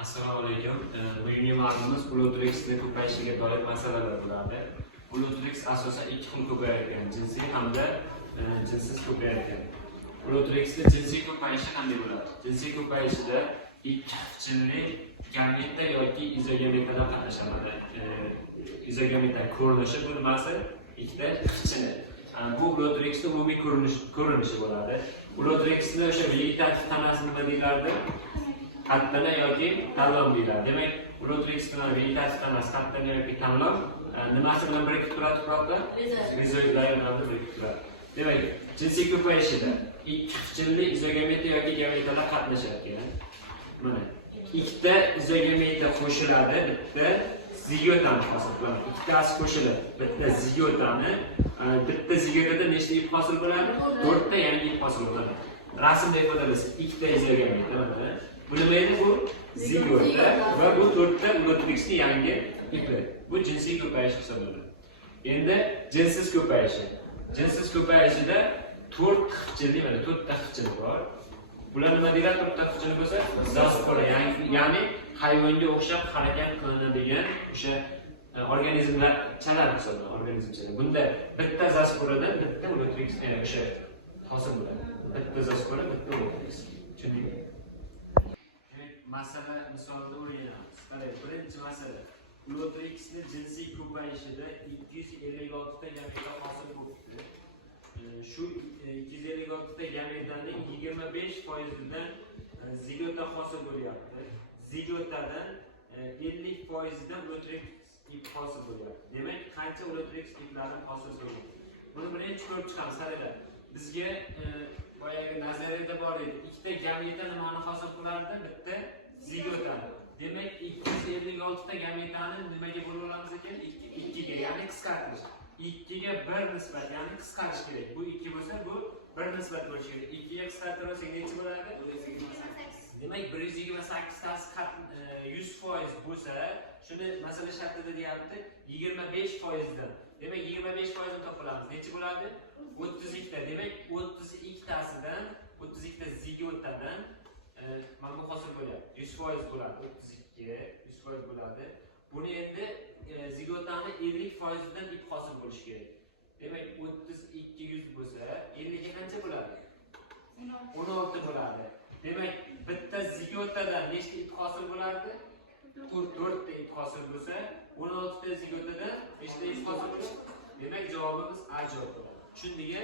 Assalomu alaykum. Bugungi mavzuimiz Bluetooth'ning ko'payishiga doir masalalar bo'ladi. Bluetooth asosan ikki xil ko'payarkan, jinsiy hamda jinsiz ko'payarkan. Bluetoothning jinsiy ko'payishi qanday bo'ladi? Jinsiy ko'payishida ikki xilchilik gametda yoki izogametda qatnashadi. Izogametda ko'rinishi bu nimasi? Ikkita xilchilik. Bu Bluetoothning umumiy ko'rinishi bo'ladi. Bluetoothning o'sha vegetativ tanasi nima deyiladi? Hattana yoki tanlov deyiladi. Demak, Bluetooth bilan vegetativ tanasi hattana yoki tanlov nimasi bilan birikib turadi tuproqda? Rizoidlar bilan birikib turadi. Demak, jinsiy ko'payishida ikki xilchilik izogametda yoki gametlar qatnashar ekan. Mana ikkita izogametda qo'shiladi, bitta zigotani hosil qiladi. Ikkitasi qo'shiladi, bitta zigotani, bitta zigotada nechta ip hosil bo'ladi? 4 ta yangi ip hosil bo'ladi. Rasmda ifodalasak, ikkita izogamet mana. Bu nima edi? Bu zigota va bu 4 ta Bluetoothning yangi ipi. Bu jinsiy ko'payish hisoblanadi. Endi jinsiz ko'payishi. Jinsiz ko'payishida 4 xilchilik, mana 4 ta xilchilik bor. Bular nima deyiladi? 4 ta xilchilik bo'lsa, zaspora, ya'ni hayvonga o'xshab harakat qilinadigan o'sha organizmlar chalar hisoblanadi, organizmchalar. Bunda bitta zasporadan bitta Bluetooth o'sha hosil bo'ladi. Bitta zaspora, bitta Bluetooth. Tushundingmi? Masala misolida o'rganamiz. Qarang, birinchi masala. Bluetoothning jinsiy ko'payishida 256 ta gameta hosil bo'libdi. Shu 256 ta gametaning 25%dan zigota hosil bo'lyapti. Zigotadan 50%dan Bluetooth ip hosil bo'lyapti. Demak, qancha Bluetooth iplari hosil bo'lyapti? Buni birinchi ko'rib chiqamiz. Qaranglar. Bizga boyagi nazariyada bor edi. Ikkita gameta nimani hosil qilardi? Bitta zigotani. Demak, 256 ta gametani nimaga bo'lib olamiz ekan? 2 ga, ya'ni qisqartirish. 2 ga 1 nisbat, ya'ni qisqarish kerak. Bu 2 bo'lsa, bu 1 nisbat bo'lishi kerak. 2 ga qisqartirib olsak necha bo'ladi? 128. Demak, 128 tasi 100% bo'lsa, shuni masala shartida deyapti, 25% dan. Demak, 25% ni topamiz. Necha bo'ladi? 32 ta. Demak, 32 tasidan, 32 ta zigotadan mana bu hosil bo'lyapti. 100% bo'ladi. 32 100% bo'ladi. Buni endi zigotani 50% dan ip hosil bo'lishi kerak. Demak, 32 100 bo'lsa, 50 ga qancha bo'ladi? 16 bo'ladi. Demak, bitta zigotadan nechta ip hosil bo'lardi? 4 ta ip hosil bo'lsa, 16 ta zigotadan nechta ip hosil bo'ladi? Demak, javobimiz A javob bo'ladi. Tushundingmi?